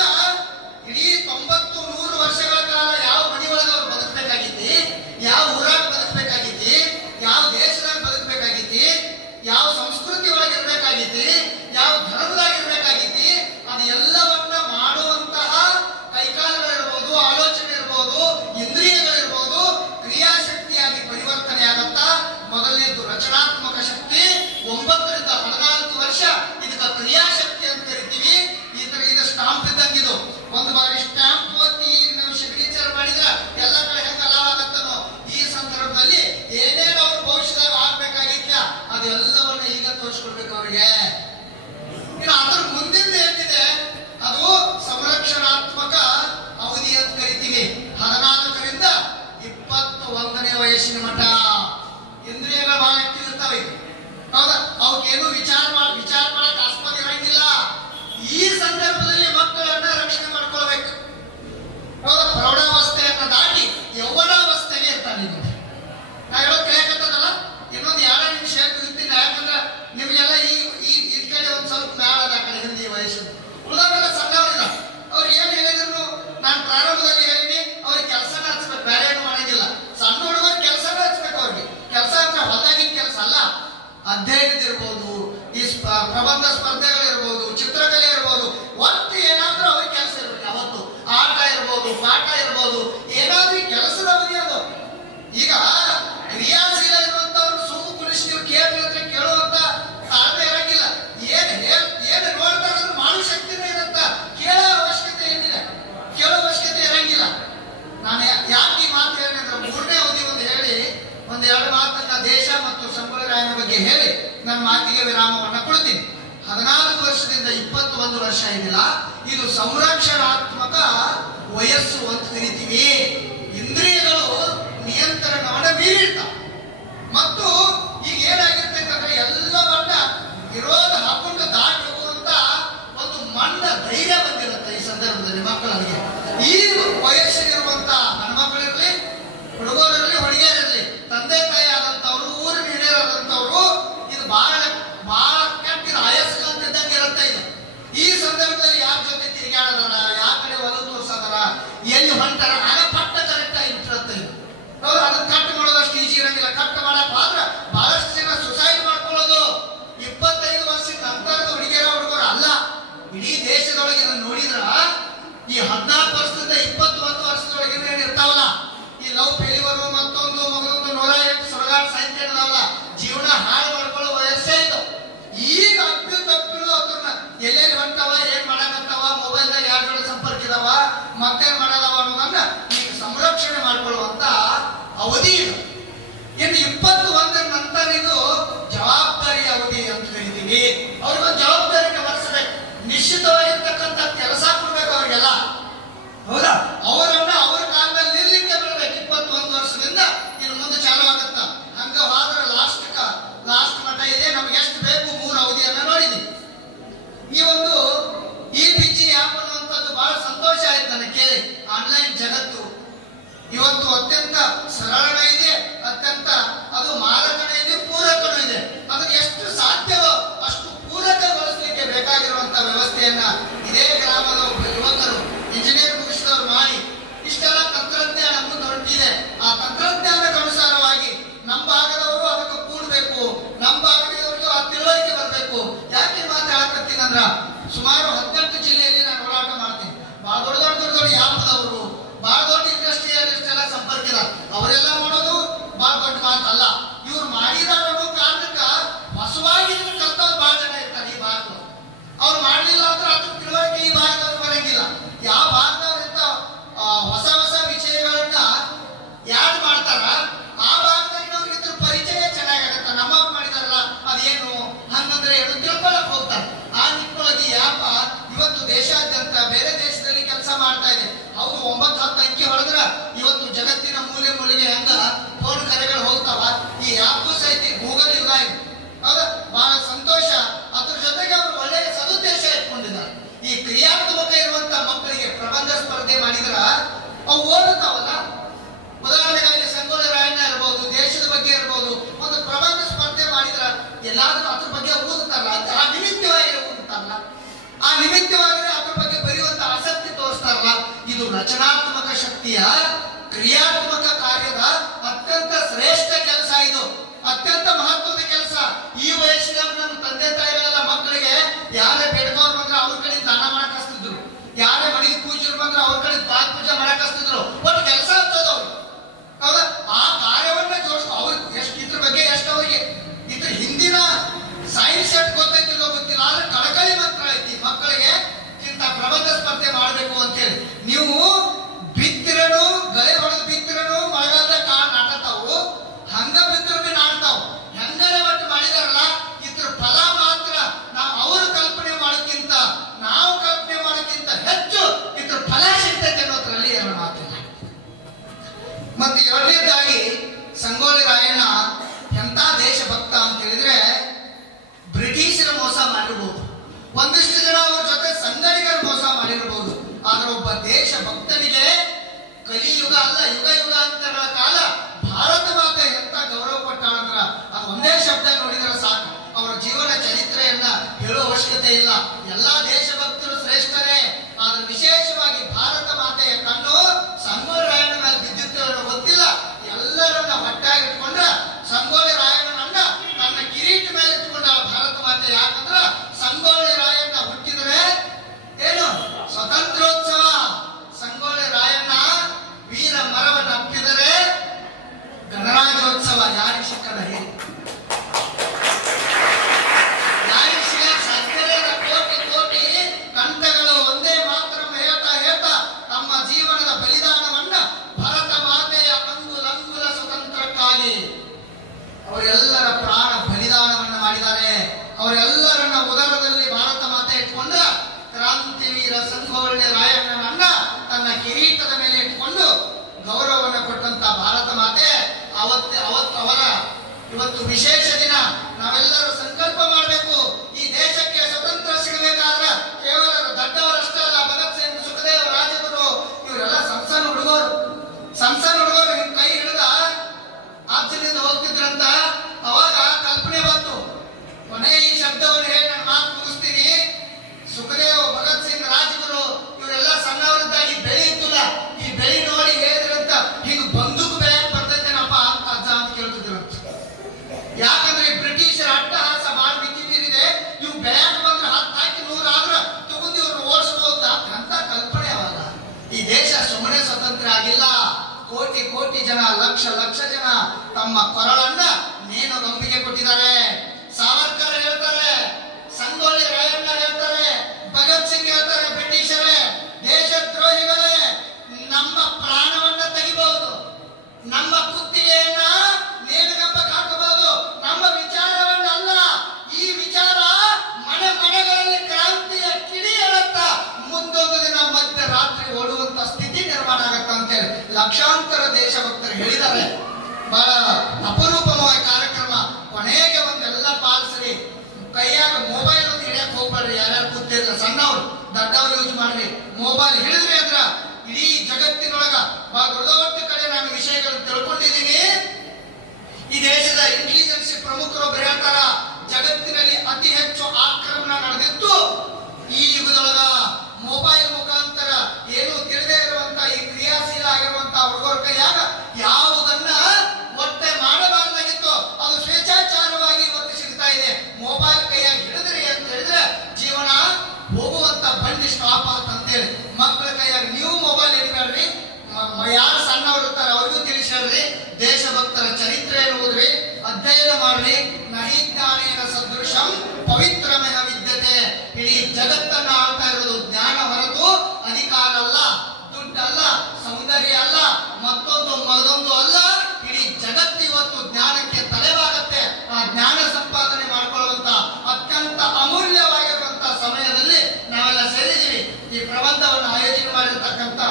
ಇಡೀ 90-100 ವರ್ಷಗಳ ಕಾಲ ಯಾವ ಮನೆ ಒಳಗೆ ಅವ್ರು ಬದುಕಬೇಕಾಗಿತ್ತಿ, ಯಾವ ಊರಾಗ ಬದುಕಬೇಕಾಗಿತ್ತಿ, ಯಾವ ದೇಶದಾಗ ಬದುಕಬೇಕಾಗಿತ್ತಿ, ಯಾವ ಸಂಸ್ಕೃತಿ ಒಳಗೆ ಇರಬೇಕಾಗಿತ್ತಿ, ಯಾವ ಧರ್ಮದಾಗ ಇರಬೇಕಾಗಿತ್ತಿ, ಅದೆಲ್ಲವನ್ನ ಮಾಡುವಂತಹ ಕೈಕಾಲುಗಳಿರ್ಬೋದು, ಆಲೋಚನೆ ಇರ್ಬೋದು, ಇಂದ್ರಿಯಗಳಿರ್ಬೋದು, ಕ್ರಿಯಾಶಕ್ತಿಯಾಗಿ ಪರಿವರ್ತನೆ ಆಗತ್ತಾ. ಮೊದಲನೇದು ರಚನಾತ್ಮಕ ಶಕ್ತಿ. 9ರಿಂದ 14 ವರ್ಷ ಇದಕ್ಕೆ ಕ್ರಿಯಾಶಕ್ತಿ ಅಂತ ಕರಿತೀವಿ. ಇದು ಸ್ಟಾಂಪ್ ಇದ್ದಂಗಿದು. ಒಂದು ಬಾರಿ ಸ್ಟಾಂಪ್ ಓದಿ ನಾವು ಸಿಗ್ನೇಚರ್ ಮಾಡಿದ್ರೆ ಎಲ್ಲ ಕಡೆ ಹೆಂಗ ಲಾಭ ಆಗತ್ತನೋ, ಈ ಸಂದರ್ಭದಲ್ಲಿ ಏನೇನು ಅವ್ರ ಭವಿಷ್ಯದಾಗ ಆಗ್ಬೇಕಾಗಿತ್ತ ಅದೆಲ್ಲವನ್ನ ಈಗ ತೋರಿಸ್ಕೊಡ್ಬೇಕು ಅವ್ರಿಗೆ. ಇನ್ನು ಅದ್ರ ಮುಂದಿನ ಏನಿದೆ ಅದು ಸಂರಕ್ಷಣಾತ್ಮಕ ಅವಧಿ ಅಂತ ಕರಿತೀವಿ. 14ರಿಂದ 21ನೇ ವಯಸ್ಸಿನ ಮಟ್ಟ. ಇಂದ್ರಿಯಗಳು ಬಹಳ ಆಕ್ಟಿವ್ ಇರ್ತಾವೆ. ಹೌದಾ? ಅವಕ್ಕೇನು ವಿಚಾರ ಮಾಡಕ್ ಆಸ್ಪದ ಇರಂಗಿಲ್ಲ. ಈ ಸಂದರ್ಭದಲ್ಲಿ ಮಕ್ಕಳನ್ನ ರಕ್ಷಣೆ ಮಾಡ್ಕೊಳ್ಬೇಕು. ಹೌದಾ? ಪ್ರೌಢಾವಸ್ಥೆಯನ್ನ ದಾಟಿ ಯೌವನಾವಸ್ಥೆಗೆ ಇರ್ತಾನೆ. ನಾ ಹೇಳೋದು ಕೇಳಕತ್ತದಲ್ಲ, ಇನ್ನೊಂದು 2 ನಿಮಿಷ ಇರ್ತೀನಿ. ಯಾಕಂದ್ರೆ ನಿಮ್ಗೆಲ್ಲ ಈ ಕಡೆ ಒಂದ್ ಸ್ವಲ್ಪ ಮ್ಯಾಲದ ಆ ಕಡೆ ಹಿಂದಿ ವಯಸ್ಸು ಉಳಿದವರೆಲ್ಲ ಸಣ್ಣವರಿಲ್ಲ. ಅವ್ರಿಗೆ ಏನ್ ಹೇಳಿದ್ರು ನಾನು ಪ್ರಾರಂಭದಲ್ಲಿ ಹೇಳಿನಿ, ಅವ್ರಿಗೆ ಕೆಲಸನ ಹಚ್ಬೇಕು, ಬೇರೆ ಏನು ಮಾಡಂಗಿಲ್ಲ. ಸಣ್ಣ ಹುಡುಗರು ಕೆಲಸನ ಹಚ್ಬೇಕು. ಅವ್ರಿಗೆ ಕೆಲಸ ಅಂದ್ರೆ ಹೊದಾಗಿನ ಕೆಲಸ ಅಲ್ಲ. ಅಧ್ಯಯನದಿರ್ಬೋದು, ಈ ಪ್ರಬಂಧ ಸ್ಪರ್ಧೆಗಳಿರ್ಬೋದು, ಚಿತ್ರಕಲೆ ಇರ್ಬೋದು, ಒಟ್ಟು ಏನಾದ್ರೂ ಅವ್ರಿಗೆ ಕೆಲಸ ಇರ್ಬೇಕು. ಯಾವತ್ತು ಆಟ ಇರ್ಬೋದು, ಪಾಠ ಇರ್ಬೋದು, ಏನಾದ್ರೂ ಕೆಲಸದ ಅವಧಿ ಅದು. ಈಗ ಕ್ರಿಯಾಶೀಲ ಇರುವಂತವ್ರು ಸುಮ್ಮ ಕುಣಿಸ್ತೀವಿ ಕೇಳಿದ್ರೆ ಕೇಳುವಂತ ತಾಳ್ಮೆ ಇರಂಗಿಲ್ಲ. ಏನು ನೋಡ್ತಾರೆ ಅಂದ್ರೆ ಮಾಡೋ ಶಕ್ತಿನೇ ಇರತ್ತ. ಕೇಳೋ ಅವಶ್ಯಕತೆ ಏನಿದೆ? ಕೇಳೋ ಅವಶ್ಯಕತೆ ಇರಂಗಿಲ್ಲ. ನಾನು ಯಾಕೆ ಈ ಮಾತು ಹೇಳಿದ್ರೆ 3ನೇ ಅವಧಿ ಹೇಳಿ 1-2 ಮಾತನ್ನ ದೇಶ ಮತ್ತು ಸಂಪ್ರದಾಯದ ಬಗ್ಗೆ ಹೇಳಿ ನನ್ನ ಮಾತಿಗೆ ವಿರಾಮವನ್ನ ಕೊಡ್ತೀನಿ. 14 ವರ್ಷದಿಂದ 21 ವರ್ಷ ಇದಿಲ್ಲ, ಇದು ಸಂರಕ್ಷಣಾತ್ಮಕ ವಯಸ್ಸು ಅಂತ ಕರಿತೀವಿ. ಇಂದ್ರಿಯಗಳು ನಿಯಂತ್ರಣವನ್ನ ಮೀರಿರ್ತಾವ. ಮತ್ತು ಈಗ ಏನಾಗಿರ್ತಕ್ಕಂದ್ರೆ ಎಲ್ಲವನ್ನ ವಿರೋಧ ಹಾಕೊಂಡು ದಾಟಿ ಹೋಗುವಂತ ಒಂದು ಮಣ್ಣ ಧೈರ್ಯ ಬಂದಿರುತ್ತೆ ಈ ಸಂದರ್ಭದಲ್ಲಿ ಮಕ್ಕಳಿಗೆ. ಈ ವಯಸ್ಸಿಗಿರುವಂತ ಹೆಣ್ಮಕ್ಳಿರ್ಲಿ, ಹುಡುಗರಿರ್ಲಿ, ಹುಡುಗಿಯರಿರ್ಲಿ, ತಂದೆ ತಾಯಿ ಆದಂತವ್ರು, ಊರಿನ ಹಿರಿಯರಾದಂತವ್ರು, ಇದು ಬಹಳ ಕೆಟ್ಟ ಆಯಸ್ಕ ಅಂತಿದ್ದಂಗೆ ಇರುತ್ತೆ. ಇದು ಈ ಸಂದರ್ಭದಲ್ಲಿ ಯಾರ ಜೊತೆ ತಿರುಗಾಡದಾರ, ಯಾವ ಕಡೆ ಒಲ ತೋರ್ಸದಾರ, ಎಲ್ಲಿ ಹೊಂಟಾರ, ಪಟ್ಟ ಕರೆಕ್ಟ್ ಆಗಿ ಇಟ್ಟಿರುತ್ತೆ. ಅವ್ರು ಅದನ್ನ ಕಟ್ ಮಾಡೋದಷ್ಟು ಈಜಿ ಇರಂಗಿಲ್ಲ. ಕಟ್ ಮಾಡಕ್ ಆದ್ರ ಬಹಳಷ್ಟು ಜನ ಸುಸೈಡ್ ಮಾಡ್ಕೊಳ್ಳೋದು 25 ವರ್ಷದ ನಂತರದ ಹುಡುಗರು ಅಲ್ಲ. ಇಡೀ ದೇಶದೊಳಗೆ ಇದನ್ನ ನೋಡಿದ್ರ ಈ 14 ವರ್ಷದಿಂದ 21 ವರ್ಷದೊಳಗೆ ಇರ್ತಾವಲ್ಲ, ಈ ಲವ್ ಫೇಲ್ಯೂರು, ಮತ್ತೊಂದು ಮಗದೊಂದು 108 ಸುಡಗಾಡ್ ಸಾಹಿತ್ಯ ಇದಾವಲ್ಲ, ಜೀವನ ಹಾಳು ಮಾಡ್ಕೊಳ್ಳೋ ವಯಸ್ಸೇ ಇದು. ಈಗ ತಪ್ಪಿಳು ಅದ್ರನ್ನ ಎಲ್ಲೆಲ್ಲಿ ಹೊಂಟಾವ, ಏನ್ ಮಾಡಕತ್ತಾವ, ಮೊಬೈಲ್ದಾಗ ಯಾರ ಜೋಡಿ ಸಂಪರ್ಕ ಇದಾವ, ಮತ್ತೇನ್ ಮಾಡದವ ಅನ್ನೋದನ್ನ ಈಗ ಸಂರಕ್ಷಣೆ ಮಾಡ್ಕೊಳ್ಳುವಂತ ಅವಧಿ ಇದು. ಇನ್ನು 21 ನಂತರ ಇದು ಜವಾಬ್ದಾರಿ ಅವಧಿ ಅಂತ ಕರಿತೀವಿ. ಅವ್ರಿಗೊಂದು ಜವಾಬ್ದಾರಿನ ಹೊರಿಸಬೇಕು. ನಿಶ್ಚಿತವಾಗಿರ್ತಕ್ಕಂಥ ಕೆಲಸ ಕೊಡ್ಬೇಕು ಅವ್ರಿಗೆಲ್ಲ. ಹೌದಾ? ಅವರನ್ನ ಅವ್ರ ಕಾಲ ಮೇಲೆ ನಿಲ್ಲಿಕ್ಕೆ ಬಿಡ್ಬೇಕು. 21 ವರ್ಷದಿಂದ ಇನ್ನು ಮುಂದೆ ಚಾಲು ಆಗತ್ತ. ಹಂಗ ಹೋದ್ರೆ ಲಾಸ್ಟ್ ಮಟ್ಟ ಇದೆ. ನಮ್ಗೆ ಎಷ್ಟು ಬೇಕು 3 ಅವಧಿಯನ್ನ ನೋಡಿದ್ವಿ. ಈ ಬಿಜಿ ಆಪ್ ಅನ್ನುವಂಥದ್ದು ಬಹಳ ಸಂತೋಷ ಆಯ್ತು ನನಗೆ ಕೇಳಿ. ಆನ್ಲೈನ್ ಜಗತ್ತು ಇವತ್ತು ಅತ್ಯಂತ ಸರಳ ಇದೆ, ಅತ್ಯಂತ ಅದು ಮಾರಕನೂ ಇದೆ, ಪೂರಕನೂ ಇದೆ. ಅದಕ್ಕೆ ಎಷ್ಟು ಸಾಧ್ಯವೋ ಅಷ್ಟು ಪೂರಕಗೊಳಿಸಲಿಕ್ಕೆ ಬೇಕಾಗಿರುವಂತಹ ವ್ಯವಸ್ಥೆಯನ್ನ ಇದೇ ಗ್ರಾಮದ ಯುವಕರು ಇಂಜಿನಿಯರ್ ಮುಗಿಸಿದವರು ಮಾಡಿ ಇಷ್ಟೆಲ್ಲ ತಂತ್ರಜ್ಞಾನ ಮುಂದೆ ಹೊರಟಿದೆ. ಆ ತಂತ್ರಜ್ಞಾನಕ್ಕೆ ಅನುಸಾರವಾಗಿ ನಮ್ಮ ಭಾಗದವರು ಅದಕ್ಕೆ ಕೂಡಬೇಕು, ನಮ್ಮ ಭಾಗದವರಿಗೂ ಆ ತಿಳುವಳಿಕೆ ಬರಬೇಕು. ಯಾಕೆ ಮಾತಾಡಕತ್ತೀನಿ ಹೇಳ್ತೀನಂದ್ರ ಸುಮಾರು 18 ಜಿಲ್ಲೆಯಲ್ಲಿ ನಾನು ಹೋರಾಟ ಮಾಡ್ತೀನಿ. ಬಹಳ ದೊಡ್ಡ ಯಾಪದವರು, ಬಹಳ ದೊಡ್ಡ ಇಂಡಸ್ಟ್ರಿಯಲಿಸ್ಟ್ ಎಲ್ಲ ಸಂಪರ್ಕ ಇಲ್ಲ. ಅವರೆಲ್ಲ ಮಾಡೋದು ಬಹಳ ದೊಡ್ಡ ಮಾತಲ್ಲ. ಇವ್ರು ಮಾಡಿದಾರ ಕಾರಣಕ್ಕ ಹೊಸವಾಗಿ ಕಲ್ತವ್ರು ಬಹಳ ಜನ ಇರ್ತಾರೆ ಈ ಭಾಗದವ್ರು. ಅವ್ರು ಮಾಡ್ಲಿಲ್ಲ ಅಂದ್ರೆ ಅದ್ರ ತಿಳುವಳಿಕೆ ಈ ಭಾಗದವ್ರು ಬರಂಗಿಲ್ಲ. ಯಾವ ಭಾಗದವ್ರು ಇಂತ ಹೊಸ ವಿಷಯಗಳನ್ನ ಯಾರು ಮಾಡ್ತಾರ ಆ ಭಾಗದವ್ರಿಗೆ ಇದ್ರ ಪರಿಚಯ ಚೆನ್ನಾಗತ್ತ. ನಮ್ಮವ್ರು ಮಾಡಿದಾರಲ್ಲ ಅದೇನು ಹಂಗಂದ್ರೆ ಏನು ತಿಳ್ಕೊಳಕ್ ಹೋಗ್ತಾರೆ. ಆ ನಿಟ್ಟಿನೊಳಗೆ ಯಾಪ ಇವತ್ತು ದೇಶಾದ್ಯಂತ ಬೇರೆ ದೇಶದಲ್ಲಿ ಕೆಲಸ ಮಾಡ್ತಾ ಇದೆ. ಹೌದು, 9-10 ಅಂಕಿ ಹೊಡೆದ್ರ ಇವತ್ತು ಜಗತ್ತಿನ ಮೂಲೆ ಮೂಲೆಗೆ ಹೆಂಗ ಫೋನ್ ಕರೆಗಳು ಹೋಗ್ತಾವ. ಈ ಆ್ಯಪ್ ಸಹಿತ ಗೂಗಲ್ ಯುಗ ಇದೆ. ಹೌದಾ, ಬಹಳ ಸಂತೋಷ. ಅದ್ರ ಜೊತೆಗೆ ಅವರು ಒಳ್ಳೆಯ ಸದುದ್ದೇಶ ಇಟ್ಕೊಂಡಿದ್ದಾರೆ. ಈ ಕ್ರಿಯಾತ್ಮಕ ಇರುವಂತ ಮಕ್ಕಳಿಗೆ ಪ್ರಬಂಧ ಸ್ಪರ್ಧೆ ಮಾಡಿದ್ರ ಅವು ಓದುತ್ತಾವಲ್ಲ. ಉದಾಹರಣೆಗಾಗಿ ಸಂಗೊಳ್ಳಿ ರಾಯಣ್ಣ ಇರ್ಬೋದು, ದೇಶದ ಬಗ್ಗೆ ಇರ್ಬೋದು, ಒಂದು ಪ್ರಬಂಧ ಸ್ಪರ್ಧೆ ಮಾಡಿದ್ರ ಎಲ್ಲಾದ್ರೂ ಅದ್ರ ಬಗ್ಗೆ ಓದುತ್ತಾರಲ್ಲ, ಆ ನಿಮಿತ್ತವಾಗಿ ಓದುತ್ತಾರಲ್ಲ, ಆ ನಿಮಿತ್ತವಾಗಿ ಅದ್ರ ಬಗ್ಗೆ ಬರೆಯುವಂತ ಆಸಕ್ತಿ ತೋರಿಸ್ತಾರಲ್ಲ. ಇದು ರಚನಾತ್ಮಕ ಶಕ್ತಿಯ ಕ್ರಿಯಾತ್ಮಕ ಕಾರ್ಯದ ಅತ್ಯಂತ ಶ್ರೇಷ್ಠ ಕೆಲಸ. ಇದು ಅತ್ಯಂತ ಮಹತ್ವದ ಕೆಲಸ. ಈ ವಯಸ್ಸಿನ ನಮ್ಮ ತಂದೆ ತಾಯಿಗಳೆಲ್ಲ ಮಕ್ಕಳಿಗೆ ಯಾರೇ ಬೇಡ್ಕೋರ್ ಬಂದ್ರೆ ಅವ್ರ ಕಡೆ ದಾನ ಮಾಡಕ್ ಹಚ್ತಿದ್ರು, ಯಾರೇ ಮನೆಗೆ ಪೂಜರು ಬಂದ್ರೆ ಅವ್ರ ಕಡೆ ಪಾದ ಪೂಜೆ ಮಾಡಕ್ ಹಚ್ತಿದ್ರು. ಒಟ್ಟು ಕೆಲಸ ಆಗ್ತದ ಅವ್ರು. ಹೌದಾ, ಆ ಕಾರ್ಯವನ್ನ ಜೋಡಿಸ್ ಅವ್ರಿಗೆ ಎಷ್ಟು ಇದ್ರ ಬಗ್ಗೆ ಎಷ್ಟು ಅವ್ರಿಗೆ ಇದ್ರ ಹಿಂದಿನ ಸೈನ್ಸ್ ಎಷ್ಟು ಗೊತ್ತೈತಿಲ್ಲೋ ಗೊತ್ತಿಲ್ಲ, ಆದ್ರೆ ಕಳಕಳಿ ಮಾತ್ರ ಐತಿ ಮಕ್ಕಳಿಗೆ ಇಂತ ಪ್ರಬಂಧ ಸ್ಪರ್ಧೆ ಮಾಡ್ಬೇಕು ಅಂತೇಳಿ. ನೀವು ಬಿತ್ತಿರನು ಗಳೆ ಹೊಡೆದು ಬಿತ್ತಿರನು ಮಳೆಗಾಲದ ಕಾಳು ನಾಟತಾವು, ಹಂಗ ಬಿತ್ತರು ನಾಡ್ತಾವ್. ಹೆಂಗನೆ ಒಟ್ಟು ಮಾಡಿದಾರಲ್ಲ ಇದ್ರ ಫಲ ಮಾತ್ರ ನಾವು ಅವರು ಕಲ್ಪನೆ ಮಾಡೋಕ್ಕಿಂತ ನಾವು ಕಲ್ಪನೆ ಮಾಡೋಕ್ಕಿಂತ ಹೆಚ್ಚು ಇದ್ರ ಫಲ ಸಿಗ್ತೈತೆ ಅನ್ನೋದ್ರಲ್ಲಿ ಎರಡು ಮಾತಿಲ್ಲ. ಮತ್ತೆ ಎರಡನೇದಾಗಿ ಸಂಗೊಳ್ಳಿ ರಾಯಣ್ಣ ಎಂತ ದೇಶಭಕ್ತ ಅಂತ ಹೇಳಿದ್ರೆ ಬ್ರಿಟಿಷರ ಮೋಸ ಮಾಡಿರ್ಬೋದು, ಒಂದಿಷ್ಟು ಜನ ಅವ್ರ ಜೊತೆ ಸಂಗಡಿಗರು ಮೋಸ ಮಾಡಿರ್ಬೋದು, ಆದ್ರೆ ಒಬ್ಬ ದೇಶಭಕ್ತನಿಗೆ ಕಲಿಯುಗ ಅಲ್ಲ ಯುಗ ಅಂತರ ಕಾಲ ಭಾರತ ಮಾತೆ ಎಂತ ಗೌರವ ಕೊಟ್ಟಾಳಂದ್ರ ಅದು ಒಂದೇ ಶಬ್ದ ನೋಡಿದ್ರೆ ಸಾಕು. ಅವರ ಜೀವನ ಚರಿತ್ರೆಯನ್ನ ಹೇಳುವ ಅವಶ್ಯಕತೆ ಇಲ್ಲ. ಎಲ್ಲಾ ದೇಶಭಕ್ತರು ಶ್ರೇಷ್ಠರೇ, ಆದ್ರೆ ವಿಶೇಷವಾಗಿ ಭಾರತ ಮಾತೆಯ ಕಣ್ಣು ಸಂಗೊಳ್ಳಿ ರಾಯಣ್ಣ ಮೇಲೆ ಬಿದ್ದಿತ್ತು ಗೊತ್ತಿಲ್ಲ. ಎಲ್ಲರನ್ನ ಹೊಟ್ಟಾಗಿ ಇಟ್ಕೊಂಡ್ರ ಸಂಗೊಳ್ಳಿ ರಾಯಣ್ಣನನ್ನ ತನ್ನ ಕಿರೀಟ ಮೇಲೆ ಇಟ್ಕೊಂಡ ಭಾರತ ಮಾತೆ. ಯಾಕಂದ್ರ ಸಂಗೊಳ್ಳಿ ರಾಯಣ್ಣ ಹುಟ್ಟಿದ್ರೆ ಏನು ಸ್ವತಂತ್ರೋತ್ಸವ, ಸಂಗೊಳ್ಳಿ ರಾಯಣ್ಣ ವೀರ ಮರವನ್ನು ಅಪ್ಪಿದರೆ ಗಣರಾಜ್ಯೋತ್ಸವ. ಯಾರಿಗೆ ಸಿಕ್ಕದ ಹೇಳಿ? ಯಾರಿಗೆ ಸಿಗ ಸಾಧ್ಯವೇ? ಕೋಟಿ ಕಂಠಗಳು ಒಂದೇ ಮಾತ್ರ ಹೇಳ್ತಾ ತಮ್ಮ ಜೀವನದ ಬಲಿದಾನವನ್ನ ಭಾರತ ಮಾತೆಯ ಅಂಗುಲ ಸ್ವತಂತ್ರಕ್ಕಾಗಿ ಅವರೆಲ್ಲರ ಪ್ರಾಣ ಬಲಿದಾನವನ್ನ ಮಾಡಿದ್ದಾರೆ. ಅವರೆಲ್ಲರನ್ನ ಉದರದಲ್ಲಿ ಭಾರತ ಮಾತೆ ಇಟ್ಕೊಂಡ್ರ ಕ್ರಾಂತಿವೀರ ಸಂಗೊಳ್ಳಿ ರಾಯಣ್ಣನನ್ನ ತನ್ನ ಕಿರೀಟದ ಮೇಲೆ ಇಟ್ಕೊಂಡು ಗೌರವವನ್ನು ಕೊಟ್ಟಂತ ಭಾರತ ಮಾತೆ ಅವತ್ತು ಅವರ ಇವತ್ತು ವಿಶೇಷ ದಿನ. ನಾವೆಲ್ಲರೂ ಸಂಕಲ್ಪ ಮಾಡಬೇಕು, ಈ ದೇಶಕ್ಕೆ ಸ್ವತಂತ್ರ ಸಿಗಬೇಕಾದ್ರೆ ಕೇವಲ ದೊಡ್ಡವರಷ್ಟೇ ಅಲ್ಲ, ಭಗತ್ ಸಿಂಗ್, ಸುಖದೇವ್, ರಾಜಗುರು ಇವರೆಲ್ಲ ಸಣ್ಣ ಹುಡುಗರು ನಿಮ್ ಕೈ ಹಿಡಿದ ಆಚರಣೆಯಿಂದ ಹೋಗ್ತಿದ್ರಂತ. ಅವಾಗ ಕಲ್ಪನೆ ಬಂತು. ಕೊನೆ ಈ ಶಬ್ದವನ್ನು ಹೇಳಿ ನಾನು ಮಾತು ಮುಗಿಸ್ತೀನಿ. ಸುಖದೇವ್, ಭಗತ್ ಸಿಂಗ್, ರಾಜಗುರು ಇವರೆಲ್ಲ ಸಣ್ಣವರಿದ್ದಾಗಿ ಬೆಳೆ ಇತ್ತಲ್ಲ, ಈ ಬೆಳೆ ನೋಡಿ ಹೇಳಿದ್ರಂತ ಈಗ ಬಂದೂಕು ಬೆಳೆಯಕ್ ಬರ್ತೈತೇನಪ್ಪ ಅಂತ ಅಜ್ಜ ಅಂತ ಕೇಳ್ತಿದ್ರಂತ. ಯಾಕಂದ್ರೆ ಬ್ರಿಟಿಷರ ಅಟ್ಟಹಾಸ ಮಾಡಿ ಮಿತಿ ಮೀರಿದೆ. ಇವು ಬೆಳೆಯಕ್ ಬಂದ್ರೆ 10 ಹಾಕಿ 100 ಆದ್ರೆ ತಗೊಂಡು ಇವ್ರನ್ನ ಓಡಿಸಬಹುದು ಅಂತ ಕಲ್ಪನೆ. ಅವಾಗ ಈ ದೇಶ ಸುಮ್ಮನೆ ಸ್ವತಂತ್ರ ಆಗಿಲ್ಲ. ಕೋಟಿ ಜನ, ಲಕ್ಷ ಜನ ತಮ್ಮ ಕೊರಳನ್ನ ನೇಣು ನಂಬಿಕೆ ಕೊಟ್ಟಿದ್ದಾರೆ. ಸಾವರ್ಕರ್ ಹೇಳ್ತಾರೆ, ಸಂಗೊಳ್ಳಿ ರಾಯಣ್ಣ ಹೇಳ್ತಾರೆ, ಭಗತ್ ಸಿಂಗ್ ಹೇಳ್ತಾರೆ, ಬ್ರಿಟಿಷರೇ, ದೇಶದ್ರೋಹಿಗಳೇ, ನಮ್ಮ ಪ್ರಾಣವನ್ನ ತೆಗಿಬಹುದು, ನಮ್ಮ ಕುತ್ತಿಗೆಯನ್ನ ನೇಣುಗಂಬಕ್ಕೆ ಹಾಕಬಹುದು, ನಮ್ಮ ವಿಚಾರವನ್ನ ಅಲ್ಲ. ಈ ವಿಚಾರ ಮನೆಗಳಲ್ಲಿ ಕ್ರಾಂತಿಯ ಕಿಡಿ ಹೇಳುತ್ತ ಮುಂದೊಂದು ದಿನ ಮಧ್ಯರಾತ್ರಿ ಓಡುವಂತ ಸ್ಥಿತಿ ನಿರ್ಮಾಣ ಆಗತ್ತ ಅಂತೇಳಿ ಲಕ್ಷಾಂತರ ದೇಶಭಕ್ತರು ಹೇಳಿದ್ದಾರೆ. ಬಹಳ ಅಪರೂಪವಾದ ಕಾರ್ಯಕ್ರಮ. ಕೊನೆಗೆ ಒಂದೆಲ್ಲ ಪಾಲಿಸ್ರಿ, ಕೈಯಾಗ ಮೊಬೈಲ್ ಒಂದು ಹಿಡಿಯಕ್ ಹೋಗ್ಬೇಡ್ರಿ. ಯಾರ್ಯಾರು ಕೂತಿರ್ಲ ಸಣ್ಣವ್ರು ದೊಡ್ಡವ್ರು ಯೂಸ್ ಮಾಡ್ರಿ. ಮೊಬೈಲ್ ಹಿಡಿದ್ರಿ ಅಂದ್ರ ಇಡೀ ಜಗತ್ತಿನೊಳಗ ಬಹಳ ದೊಡ್ಡ ಕಡೆ ನಾನು ವಿಷಯಗಳು ತಿಳ್ಕೊಂಡಿದ್ದೀನಿ. ಈ ದೇಶದ ಇಂಟೆಲಿಜೆನ್ಸ್ ಪ್ರಮುಖರೊಬ್ಬರು ಹೇಳ್ತಾರ, ಜಗತ್ತಿನಲ್ಲಿ ಅತಿ ಹೆಚ್ಚು ಆಕ್ರಮಣ ನಡೆದಿತ್ತು ಈ ಯುಗದೊಳಗ ಮೊಬೈಲ್ ಮುಖಾಂತರ ಏನು ತಿಳಿದೇ ಇರುವಂತ ಈ ಕ್ರಿಯಾಶೀಲ ಆಗಿರುವಂತ ಹುಡುಗರ ಕೈಯಾಗ ಯಾವುದನ್ನ ಒಟ್ಟೆ ಮಾಡಬಾರ್ದಾಗಿತ್ತು ಅದು ಸ್ವೇಚ್ಛಾಚಾರವಾಗಿ ಇವತ್ತು ಸಿಗ್ತಾ ಇದೆ. ಮೊಬೈಲ್ ಕೈಯಾಗಿ ಹಿಡಿದ್ರಿ ಅಂತ ಹೇಳಿದ್ರೆ ಜೀವನ ಯಾರು ಸಣ್ಣವರು ಇರ್ತಾರೆ ಅವ್ರಿಗೂ ತಿಳಿಸಿ ಹೇಳ್ರಿ. ದೇಶಭಕ್ತರ ಚರಿತ್ರೆಯನ್ನು ಓದ್ರಿ, ಅಧ್ಯಯನ ಮಾಡ್ರಿ. ನಹಿ ಜ್ಞಾನೇನ ಸದೃಶಂ ಪವಿತ್ರಮೇಹ ವಿದ್ಯತೆ. ಇಡೀ ಜಗತ್ತನ್ನ ಆಳ್ತಾ ಇರೋದು ಜ್ಞಾನ ಹೊರತು ಅಧಿಕಾರ ಅಲ್ಲ, ದುಡ್ಡಲ್ಲ, ಸೌಂದರ್ಯ ಅಲ್ಲ, ಮತ್ತೊಂದು ಅಲ್ಲ. ಇಡೀ ಜಗತ್ತು ಇವತ್ತು ಜ್ಞಾನಕ್ಕೆ ತಲೆವಾಗತ್ತೆ. ಆ ಜ್ಞಾನ ಸಂಪಾದನೆ ಮಾಡ್ಕೊಳ್ಳುವಂತ ಅತ್ಯಂತ ಅಮೂಲ್ಯವಾಗಿರುವಂತಹ ಸಮಯದಲ್ಲಿ ನಾವೆಲ್ಲ ಸೇರಿದ್ದೀವಿ. ಈ ಪ್ರಬಂಧವನ್ನು ಆಯೋಜನೆ ಮಾಡಿರ್ತಕ್ಕಂಥ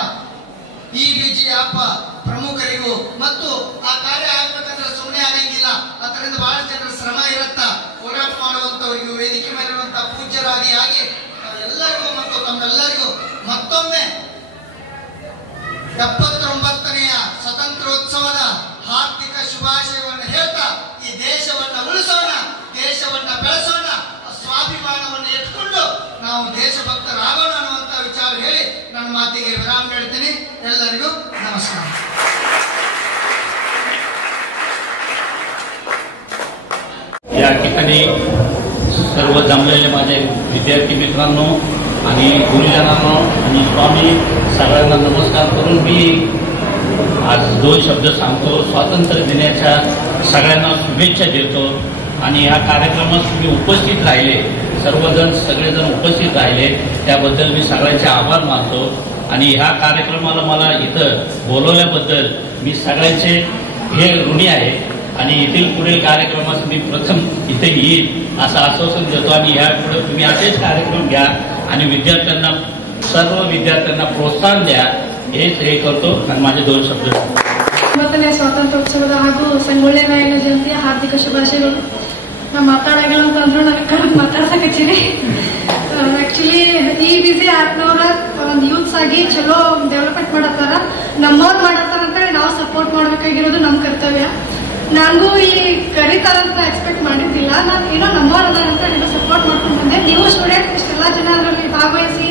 EBG ಹಬ್ಬ ಪ್ರಮುಖರಿಗೂ ಮತ್ತು ಆ ಕಾರ್ಯ ಆಗ್ಬೇಕಂದ್ರೆ ಸುಮ್ಮನೆ ಆಗಂಗಿಲ್ಲ. ಅದರಿಂದ ಬಹಳ ಜನರ ಶ್ರಮ ಇರುತ್ತ. ಹೋರಾಟ ಮಾಡುವಂತವರಿಗೂ ವೇದಿಕೆ ಮೇಲಿರುವಂತಹ ಪೂಜ್ಯರಾದಿಯಾಗಿ ಎಲ್ಲರಿಗೂ ಮತ್ತು ತಮ್ಮೆಲ್ಲರಿಗೂ ಮತ್ತೊಮ್ಮೆ 79ನೆಯ ಸ್ವತಂತ್ರೋತ್ಸವದ ಹಾರ್ದಿಕ ಶುಭಾಶಯವನ್ನು ಹೇಳ್ತಾ ಈ ದೇಶವನ್ನ ಉಳಿಸೋಣ, ದೇಶವನ್ನ ಬೆಳೆಸೋಣ, ಸ್ವಾಭಿಮಾನವನ್ನು ಎತ್ಕೊಂಡು ನಾವು ದೇಶಭಕ್ತರಾಗೋಣ ಅನ್ನುವಂತ ವಿಚಾರ ಹೇಳಿ ನನ್ನ ಮಾತಿಗೆ ವಿರಾಮ ಹೇಳ್ತೀನಿ. ಎಲ್ಲರಿಗೂ नमस्कार. या ठिकाणी सर्व जमलेले माझे विद्यार्थी मित्रांनो आणि गुरुजनांनो आणि स्वामी सगळ्यांना नमस्कार करून मी आज 2 शब्द सांगतो. स्वातंत्र्य दिनाच्या सगळ्यांना शुभेच्छा देतो आणि या कार्यक्रमात तुम्ही उपस्थित राहिले, सगळेजण उपस्थित राहिले त्याबद्दल मी सगळ्यांचे आभार मानतो. आणि ह्या कार्यक्रमाला मला इथं बोलवल्याबद्दल मी सगळ्यांचे हे ऋणी आहे. आणि येथील पुढील कार्यक्रमास मी प्रथम इथे येईल असं आश्वासन देतो. आणि यापुढे तुम्ही असेच कार्यक्रम घ्या आणि विद्यार्थ्यांना, सर्व विद्यार्थ्यांना प्रोत्साहन द्या, हेच हे करतो. आणि माझे 2 शब्द. 9ನೇ ಸ್ವಾತಂತ್ರ್ಯೋತ್ಸವದ ಹಾಗೂ ಸಂಗೊಳ್ಳಿ ರಾಯಣ್ಣ ಜಯಂತಿಯ ಹಾರ್ದಿಕ ಶುಭಾಶಯಗಳು. ನಾ ಮಾತಾಡಂಗಿಲ್ಲ ಅಂತಂದ್ರು ನನಗೆ ಕರೆಕ್ಟ್ ಮಾತಾಡ್ಸಕತ್ತೀರಿ. ಆಕ್ಚುಲಿ EBG ಆಪ್ನವ್ರ ಒಂದು ಯೂತ್ಸ್ ಆಗಿ ಚಲೋ ಡೆವಲಪ್ಮೆಂಟ್ ಮಾಡತ್ತಾರ, ನಮ್ಮವ್ರು ಮಾಡತ್ತಾರ ಅಂತೇಳಿ ನಾವು ಸಪೋರ್ಟ್ ಮಾಡ್ಬೇಕಾಗಿರೋದು ನಮ್ಮ ಕರ್ತವ್ಯ. ನನಗೂ ಇಲ್ಲಿ ಕರೀತಾರಂತ ಎಕ್ಸ್ಪೆಕ್ಟ್ ಮಾಡಿದ್ದಿಲ್ಲ. ನಾನು ಏನೋ ನಮ್ಮವ್ರ ಅದ ಅಂತ ನಿಮಗೆ ಸಪೋರ್ಟ್ ಮಾಡ್ಕೊಂಡು ಬಂದೆ. ನೀವು ಸ್ಟೂಡೆಂಟ್ ಇಷ್ಟೆಲ್ಲ ಜನ ಅದರಲ್ಲಿ ಭಾಗವಹಿಸಿ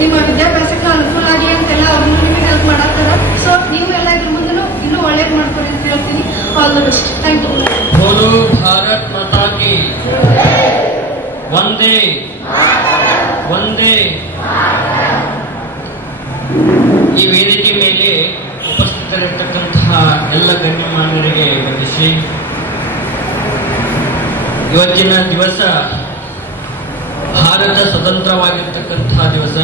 ನಿಮ್ಮ ವಿದ್ಯಾಭ್ಯಾಸಕ್ಕೆ ಅನುಕೂಲ ಆಗಲಿ ಅಂತೆಲ್ಲ ಅವ್ರನ್ನ ನಿಮಗೆ ಹೆಲ್ಪ್ ಮಾಡತ್ತಾರ. ಸೊ ನೀವು ಎಲ್ಲ ಇದ್ರ ಮುಂದೆ ಇನ್ನೂ ಒಳ್ಳೇದು ಮಾಡ್ಕೊಡಿ ಅಂತ ಹೇಳ್ತೀನಿ. All the best. Thank you. बोलो भारत माता की ವಂದೇ ವಂದೇ. ಈ ವೇದಿಕೆ ಮೇಲೆ ಉಪಸ್ಥಿತರಿರ್ತಕ್ಕಂತಹ ಎಲ್ಲ ಗಣ್ಯಮಾನ್ಯರಿಗೆ ವಂದಿಸಿ, ಇವತ್ತಿನ ದಿವಸ ಭಾರತ ಸ್ವತಂತ್ರವಾಗಿರ್ತಕ್ಕಂತಹ ದಿವಸ.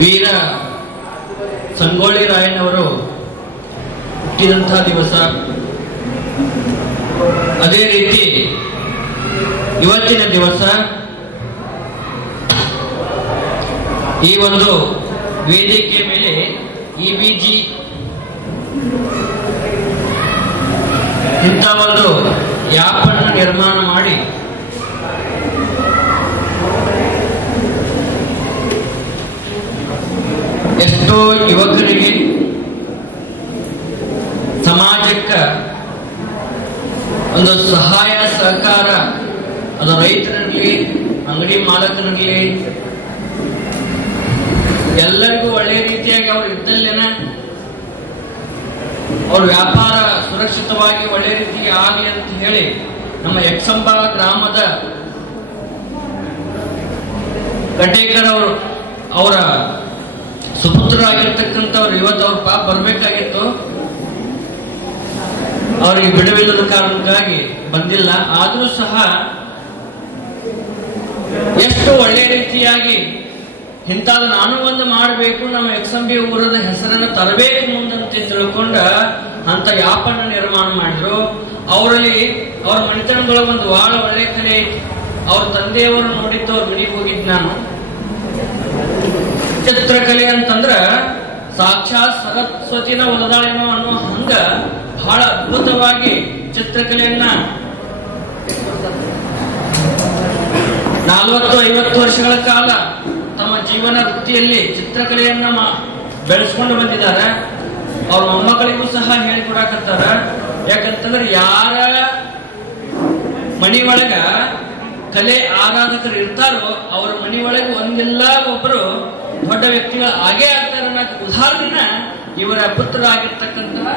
ವೀರ ಸಂಗೊಳ್ಳಿ ರಾಯಣ್ಣವರು ಹುಟ್ಟಿದಂತಹ ದಿವಸ. ಅದೇ ರೀತಿ ಇವತ್ತಿನ ದಿವಸ ಈ ಒಂದು ವೇದಿಕೆ ಮೇಲೆ EBG ಇಂಥ ಒಂದು ಆ್ಯಪ್ ಅನ್ನು ನಿರ್ಮಾಣ ಮಾಡಿ ಎಷ್ಟೋ ಯುವಕರಿಗೆ, ಸಮಾಜಕ್ಕೆ ಒಂದು ಸಹಾಯ ಸಹಕಾರ, ಅದು ರೈತರಿರಲಿ, ಅಂಗಡಿ ಮಾಲಕರಿರಲಿ, ಎಲ್ಲರಿಗೂ ಒಳ್ಳೆಯ ರೀತಿಯಾಗಿ ಅವ್ರು ಇದ್ದಲ್ಲೇನ ಅವ್ರ ವ್ಯಾಪಾರ ಸುರಕ್ಷಿತವಾಗಿ ಒಳ್ಳೆ ರೀತಿ ಆಗಲಿ ಅಂತ ಹೇಳಿ ನಮ್ಮ ಯಕ್ಷಂಬ ಗ್ರಾಮದ ಗಡ್ಡೇಕರ್ ಅವರು, ಅವರ ಸುಪುತ್ರರಾಗಿರ್ತಕ್ಕಂಥವ್ರು ಇವತ್ತು ಅವ್ರ ಪಾಪ ಬರಬೇಕಾಗಿತ್ತು. ಅವರಿಗೆ ಬಿಡುವಿಲ್ಲದ ಕಾರಣಕ್ಕಾಗಿ ಬಂದಿಲ್ಲ. ಆದರೂ ಸಹ ಎಷ್ಟು ಒಳ್ಳೆ ರೀತಿಯಾಗಿ ಇಂಥದ್ದು ನಾನು ಒಂದು ಮಾಡಬೇಕು, ನಮ್ಮ ಎಕ್ಸಂಬಿ ಊರದ ಹೆಸರನ್ನು ತರಬೇಕು ಮುಂದಂತೆ ತಿಳ್ಕೊಂಡ ಅಂತ ಆ್ಯಪನ್ನ ನಿರ್ಮಾಣ ಮಾಡಿದ್ರು. ಅವರಲ್ಲಿ ಅವ್ರ ಮನೆತನದೊಳಗೆ ಒಂದು ಬಹಳ ಒಳ್ಳೆ ಕಲೆ. ಅವ್ರ ತಂದೆಯವರು ನೋಡಿದ್ದು ಅವ್ರ ಮನೆಗೆ ಹೋಗಿದ್ದು ನಾನು. ಚಿತ್ರಕಲೆ ಅಂತಂದ್ರ ಸಾಕ್ಷಾತ್ ಸರಸ್ವತಿನ ಒಲದಾಳೇನೋ ಅನ್ನೋ ಹಂಗ ಬಹಳ ಅದ್ಭುತವಾಗಿ ಚಿತ್ರಕಲೆಯನ್ನ 40-50 ವರ್ಷಗಳ ಕಾಲ ತಮ್ಮ ಜೀವನ ವೃತ್ತಿಯಲ್ಲಿ ಚಿತ್ರಕಲೆಯನ್ನ ಬೆಳೆಸ್ಕೊಂಡು ಬಂದಿದ್ದಾರೆ. ಅವ್ರ ಮೊಮ್ಮಕ್ಕಳಿಗೂ ಸಹ ಹೇಳಿಕೊಡಕತ್ತಾರ. ಯಾಕಂತಂದ್ರೆ ಯಾರ ಮನಿ ಒಳಗ ಕಲೆ ಆರಾಧಕರು ಇರ್ತಾರೋ ಅವ್ರ ಮನಿ ಒಳಗೆ ಒಂದಿಲ್ಲ ಒಬ್ಬರು ದೊಡ್ಡ ವ್ಯಕ್ತಿಗಳು ಆಗೇ ಆಗ್ತಾರೆ ಅನ್ನೋಕೆ ಉದಾಹರಣೆನ ಇವರ ಪುತ್ರರಾಗಿರ್ತಕ್ಕಂತಹ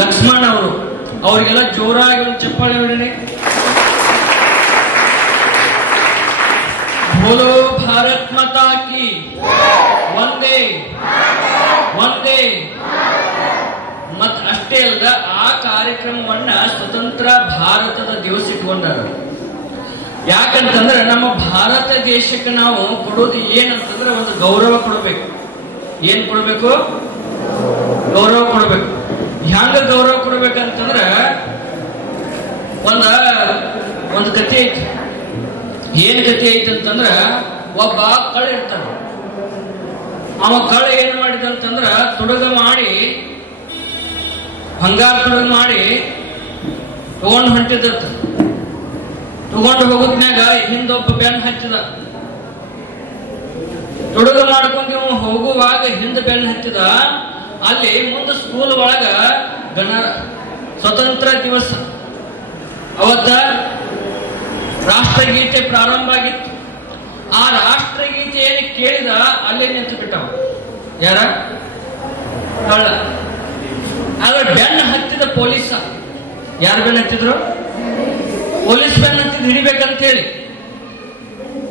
ಲಕ್ಷ್ಮಣ್ ಅವರು. ಅವರಿಗೆಲ್ಲ ಜೋರಾಗಿ ಒಂದು ಚಪ್ಪಾಳೆ ಹೊಡಿರಿ. बोलो भारत माता ಮಾತಾ ಕಿ ಒಂದೇ ಒಂದೇ. ಮತ್ ಅಷ್ಟೇ ಅಲ್ಲ, ಆ ಕಾರ್ಯಕ್ರಮವನ್ನ ಸ್ವತಂತ್ರ ಭಾರತದ ದಿವಸ ಇಟ್ಕೊಂಡಾರ. ಯಾಕಂತಂದ್ರೆ ನಮ್ಮ ಭಾರತ ದೇಶಕ್ಕೆ ನಾವು ಕೊಡೋದು ಏನಂತಂದ್ರೆ ಒಂದು ಗೌರವ ಕೊಡಬೇಕು. ಏನ್ ಕೊಡಬೇಕು? ಗೌರವ ಕೊಡಬೇಕು. ಹ್ಯಾಂಗ ಗೌರವ ಕೊಡ್ಬೇಕಂತಂದ್ರ ಒಂದು ಕಥೆ ಐತಿ. ಏನ್ ಕಥೆ ಐತಿ ಅಂತಂದ್ರ, ಒಬ್ಬ ಕಳ್ಳ ಇರ್ತಾನ. ಅವ ಕಳ್ಳ ಏನ್ ಮಾಡಿದಂತಂದ್ರ ತುಡುಗ ಮಾಡಿ, ಬಂಗಾರ ತುಡುಗ ಮಾಡಿ ತಗೊಂಡು ಹೊಂಟಿದ್ದ. ತಗೊಂಡು ಹೋಗುದ್ನ್ಯಾಗ ಹಿಂದೊಬ್ಬ ಬೆನ್ನ ಹಚ್ಚಿದ. ತುಡುಗ ಮಾಡ್ಕೊಂಡು ಇವ ಹೋಗುವಾಗ ಹಿಂದ ಬೆನ್ನ ಹಚ್ಚಿದ. ಅಲ್ಲಿ ಮುಂದೆ ಸ್ಕೂಲ್ ಒಳಗ ಸ್ವತಂತ್ರ ದಿವಸ ಅವತ್ತ ರಾಷ್ಟ್ರಗೀತೆ ಪ್ರಾರಂಭ ಆಗಿತ್ತು. ಆ ರಾಷ್ಟ್ರಗೀತೆಯನ್ನು ಕೇಳಿದ ಅಲ್ಲೇ ನಿಂತು ಬಿಟ್ಟವ. ಯಾರ? ಕಳ್ಳ. ಆದ್ರೆ ಬೆನ್ನ ಹತ್ತಿದ ಪೊಲೀಸ. ಯಾರು ಬೆನ್ನ ಹತ್ತಿದ್ರು? ಪೊಲೀಸ್ ಬೆನ್ನ ಹತ್ತಿದ್ ಹಿಡಿಬೇಕಂತ ಹೇಳಿ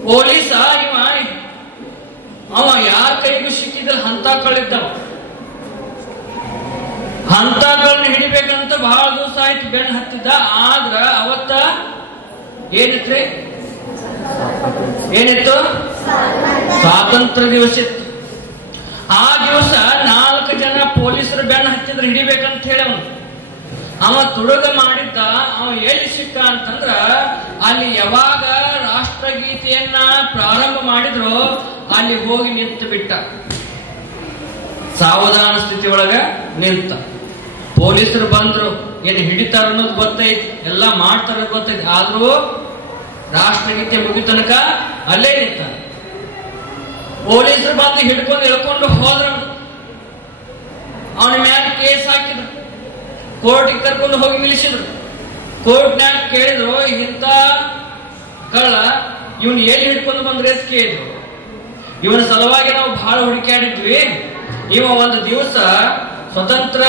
ಪೊಲೀಸ ಅವ ಯಾರ ಕೈಗೂ ಸಿಕ್ಕಿದ್ರೆ ಅಂತ ಕಳ್ಳಿದ್ದವ. ಅಂತ ಕಳ್ಳನ್ನ ಹಿಡಿಬೇಕಂತ ಬಹಳ ದಿವಸ ಆಯ್ತು ಬೆನ್ನ ಹತ್ತಿದ್ದ. ಆದ್ರ ಅವತ್ತ ಏನಿತ್ರಿ? ಏನಿತ್ತು? ಸ್ವಾತಂತ್ರ್ಯ ದಿವಸ ಇತ್ತು. ಆ ದಿವಸ 4 ಜನ ಪೊಲೀಸರು ಬೆನ್ನ ಹತ್ತಿದ್ರೆ ಹಿಡಿಬೇಕಂತ ಹೇಳಿ ಅವ ತುಡುಗ ಮಾಡಿದ್ದ. ಅವ ಎಲ್ಲಿ ಸಿಕ್ಕ ಅಂತಂದ್ರ ಅಲ್ಲಿ ಯಾವಾಗ ರಾಷ್ಟ್ರಗೀತೆಯನ್ನ ಪ್ರಾರಂಭ ಮಾಡಿದ್ರು ಅಲ್ಲಿ ಹೋಗಿ ನಿಂತು ಬಿಟ್ಟ. ಸಾವಧಾನ ಸ್ಥಿತಿ ಒಳಗ ನಿಂತ. ಪೊಲೀಸರು ಬಂದ್ರು. ಏನ್ ಹಿಡಿತಾರ ಅನ್ನೋದು ಗೊತ್ತೈತಿ, ಎಲ್ಲಾ ಮಾಡ್ತಾರ ಗೊತ್ತೈತಿ. ಆದ್ರೂ ರಾಷ್ಟ್ರಗೀತೆ ಮುಗಿ ತನಕ ಅಲ್ಲೇ ನಿಂತ. ಪೊಲೀಸರು ಬಂದು ಹಿಡ್ಕೊಂಡು ಎಳ್ಕೊಂಡು ಹೋದ್ರ. ಅವನ ಮ್ಯಾಲ ಕೇಸ್ ಹಾಕಿದ್ರು. ಕೋರ್ಟ್ಗೆ ಕರ್ಕೊಂಡು ಹೋಗಿ ನಿಲ್ಲಿಸಿದ್ರು. ಕೋರ್ಟ್ನ್ಯಾಗ ಕೇಳಿದ್ರು, ಇಂಥ ಕಳ್ಳ ಇವನ್ ಎಲ್ಲಿ ಹಿಡ್ಕೊಂಡು ಬಂದ್ರೆ ಅಂತ ಕೇಳಿದ್ರು. ಇವನ ಸಲುವಾಗಿ ನಾವು ಬಹಳ ಹುಡುಕಾಡಿದ್ವಿ. ಇವ ಒಂದು ದಿವಸ ಸ್ವತಂತ್ರ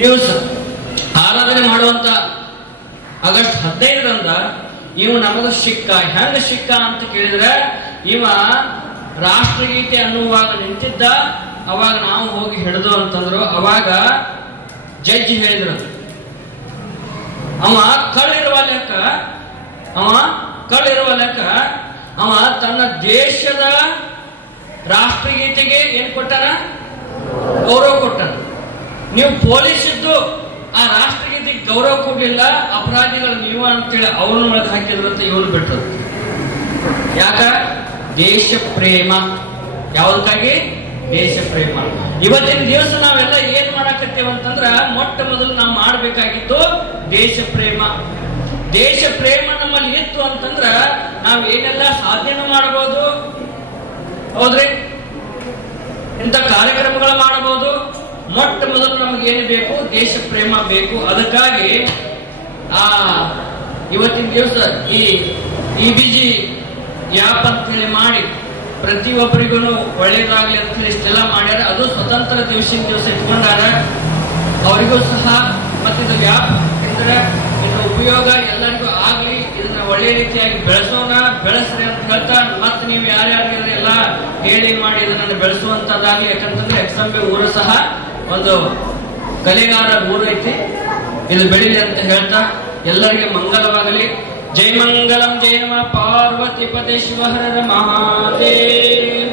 ದಿವಸ ಆರಾಧನೆ ಮಾಡುವಂತ ಆಗಸ್ಟ್ 15ರಂದ ಇವ ನಮಗ ಸಿಕ್ಕ. ಹೆಂಗ ಸಿಕ್ಕ ಅಂತ ಕೇಳಿದ್ರೆ, ಇವ ರಾಷ್ಟ್ರಗೀತೆ ಅನ್ನುವಾಗ ನಿಂತಿದ್ದ. ಅವಾಗ ನಾವು ಹೋಗಿ ಹಿಡಿದು ಅಂತಂದ್ರು. ಅವಾಗ ಜಡ್ಜಿ ಹೇಳಿದ್ರು, ಅವ ಕಳ್ಳಿರುವ ಲೆಕ್ಕ ಅವ ತನ್ನ ದೇಶದ ರಾಷ್ಟ್ರಗೀತೆಗೆ ಏನ್ ಕೊಟ್ಟಾನ? ಗೌರವ ಕೊಟ್ಟಾನ. ನೀವು ಪೊಲೀಸ್ ಇದ್ದು ಆ ರಾಷ್ಟ್ರಗೀತೆಗೆ ಗೌರವ ಕೊಡ್ಲಿಲ್ಲ, ಅಪರಾಧಿಗಳು ನೀವು ಅಂತೇಳಿ ಅವನ ಒಳಗೆ ಹಾಕಿದ್ರು ಅಂತ ಇವನು ಬಿಟ್ಟರು. ಯಾಕ? ದೇಶ ಪ್ರೇಮ. ಯಾವುದಕ್ಕಾಗಿ? ದೇಶ ಪ್ರೇಮ. ಇವತ್ತಿನ ದಿವಸ ನಾವೆಲ್ಲ ಏನ್ ಮಾಡಕತ್ತೇವೆ ಅಂತಂದ್ರ, ಮೊಟ್ಟ ಮೊದಲು ನಾವು ಮಾಡಬೇಕಾಗಿತ್ತು ದೇಶ ಪ್ರೇಮ. ದೇಶ ಪ್ರೇಮ ನಮ್ಮಲ್ಲಿ ಇತ್ತು ಅಂತಂದ್ರ ನಾವ್ ಏನೆಲ್ಲ ಸಾಧನೆ ಮಾಡಬಹುದು. ಹೌದ್ರಿ? ಇಂಥ ಕಾರ್ಯಕ್ರಮಗಳು ಮಾಡಬಹುದು. ಮೊಟ್ಟ ಮೊದಲು ನಮ್ಗೆ ಏನು ಬೇಕು? ದೇಶ ಪ್ರೇಮ ಬೇಕು. ಅದಕ್ಕಾಗಿ ಇವತ್ತಿನ ದಿವಸ ಈ EBG ಯಾಪ್ ಅಂತ ಹೇಳಿ ಮಾಡಿ ಪ್ರತಿಯೊಬ್ಬರಿಗೂ ಒಳ್ಳೇದಾಗ್ಲಿ ಅಂತ ಹೇಳಿ ಇಷ್ಟೆಲ್ಲ ಮಾಡ್ಯಾರ. ಅದು ಸ್ವತಂತ್ರ ದಿವಸ ಇಟ್ಕೊಂಡಾರ. ಅವರಿಗೂ ಸಹ ಮತ್ತಿದು ಯಾಪ್ ಇದ್ರ ಇದ್ರ ಉಪಯೋಗ ಎಲ್ಲರಿಗೂ ಆಗ್ಲಿ. ಇದನ್ನ ಒಳ್ಳೆ ರೀತಿಯಾಗಿ ಬೆಳೆಸ್ರಿ ಅಂತ ಹೇಳ್ತಾ, ಮತ್ತೆ ನೀವು ಯಾರ್ಯಾರಿದ್ರೆ ಎಲ್ಲ ಹೇಳಿ ಮಾಡಿ ಇದನ್ನ ಬೆಳೆಸುವಂತದ್ದಾಗ್ಲಿ. ಯಾಕಂತಂದ್ರೆ ಎಕ್ಸಂಬೆ ಊರು ಸಹ ಒಂದು ಕಲೆಗಾರ ಊರು ಐತಿ. ಇದು ಬೆಳಿಲಿ ಅಂತ ಹೇಳ್ತಾ ಎಲ್ಲರಿಗೆ ಮಂಗಲವಾಗಲಿ. ಜೈ ಮಂಗಲಂ ಜಯ ಪಾರ್ವತಿ ಪತೆ ಶಿವಹರ ಮಹಾದೇವ.